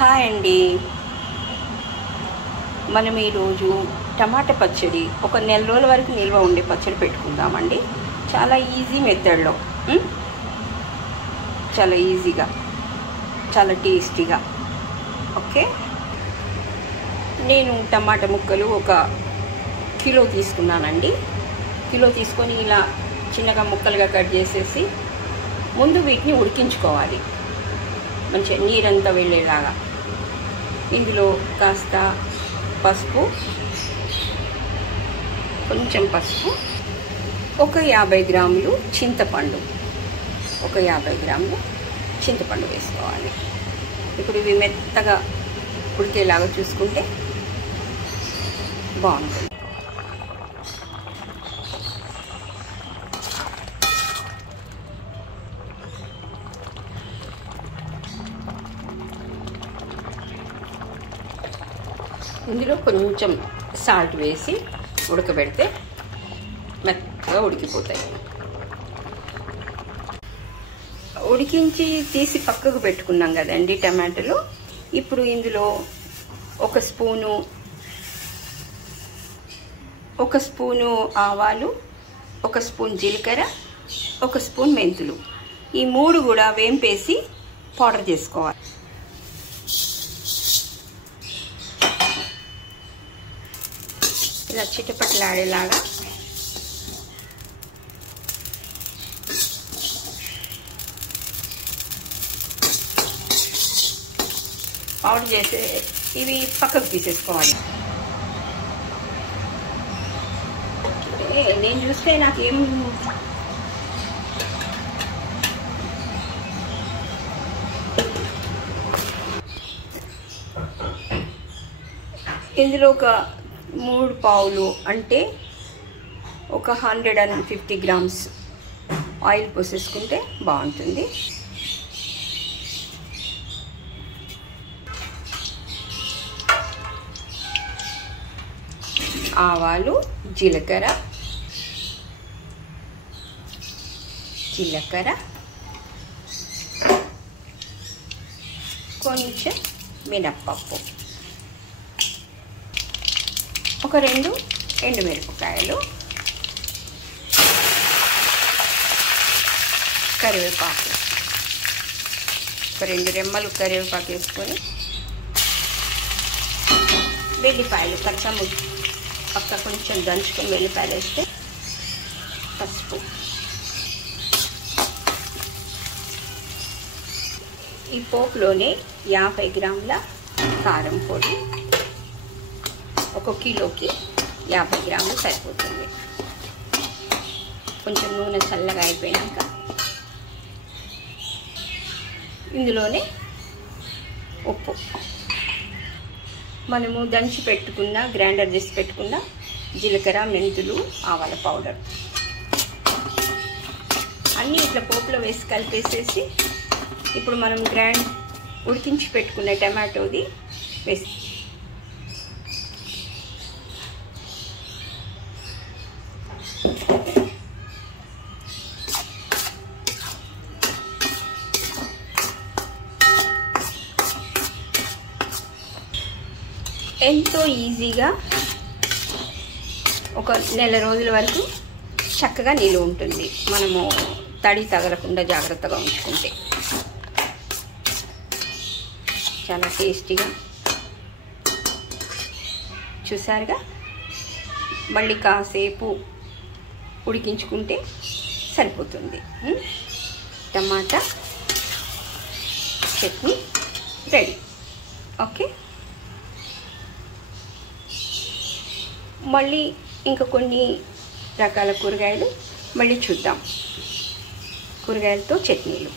Hi అండి. మనం ఈరోజు టమాటా పచ్చడి ఒక నెల రోజుల వరకు నిల్వ ఉండే పచ్చడి పెట్టుకుందామండి. చాలా ఈజీ మెథడ్లో, చాలా ఈజీగా, చాలా టేస్టీగా. ఓకే, నేను టమాటా ముక్కలు ఒక కిలో తీసుకున్నానండి. కిలో తీసుకొని ఇలా చిన్నగా ముక్కలుగా కట్ చేసేసి ముందు వీటిని ఉడికించుకోవాలి, మంచిగా నీరంతా వెళ్ళేలాగా. ఇందులో కాస్త పసుపు, కొంచెం పసుపు, ఒక 50 గ్రాములు చింతపండు, ఒక 50 గ్రాములు చింతపండు వేసుకోవాలి. ఇప్పుడు ఇవి మెత్తగా ఉడికేలాగా చూసుకుంటే బాగుంటుంది. ఇందులో కొంచెం సాల్ట్ వేసి ఉడకబెడితే మెత్తగా ఉడికిపోతాయి. ఉడికించి తీసి పక్కకు పెట్టుకున్నాం కదండి టమాటాలు. ఇప్పుడు ఇందులో ఒక స్పూను ఆవాలు, ఒక స్పూన్ జీలకర్ర, ఒక స్పూన్ మెంతులు, ఈ 3 కూడా వేంపేసి పౌడర్ చేసుకోవాలి. ఇలా చిటపట్లాడేలాగా పౌడర్ చేసి ఇవి పక్కకు తీసేసుకోవాలి. నేను చూస్తే నాకేం ఇందులో ఒక 3 పావులు అంటే ఒక 150 గ్రామ్స్ ఆయిల్ పోసేసుకుంటే బాగుంటుంది. ఆవాలు, జీలకర్ర, కొంచెం మినప్పప్పు, ఒక 2 ఎండుమిరపకాయలు, కరివేపాకు, ఒక 2 రెమ్మలు కరివేపాకు వేసుకొని, వెల్లిపాయలు పక్క కొంచెం దంచుకొని వెల్లిపాయలు వేస్తే, పసుపు, ఈ పోపులోనే 50 గ్రాముల కారం పొడి, ఒక కిలోకి 50 గ్రాములు సరిపోతుంది. కొంచెం నూనె చల్లగా అయిపోయాక ఇందులోనే ఉప్పు, మనము దంచి పెట్టుకున్న గ్రైండర్ చేసి పెట్టుకున్న జీలకర్ర, మెంతులు, ఆవాల పౌడర్ అన్నీ ఇట్లా పోపులో వేసి కలిపేసేసి ఇప్పుడు మనం ఉడికించి పెట్టుకున్న టమాటోది వేసి ఎంతో ఈజీగా ఒక నెల రోజుల వరకు చక్కగా నిలువ ఉంటుంది, మనము తడి తగలకుండా జాగ్రత్తగా ఉంచుకుంటే. చాలా టేస్టీగా చూసారుగా. మళ్ళీ కాసేపు ఉడికించుకుంటే సరిపోతుంది. టమాటా చట్నీ రెడీ. ఓకే, మళ్ళీ ఇంకా కొన్ని రకాల కూరగాయలు మళ్ళీ చూద్దాం. కూరగాయలతో చట్నీలు.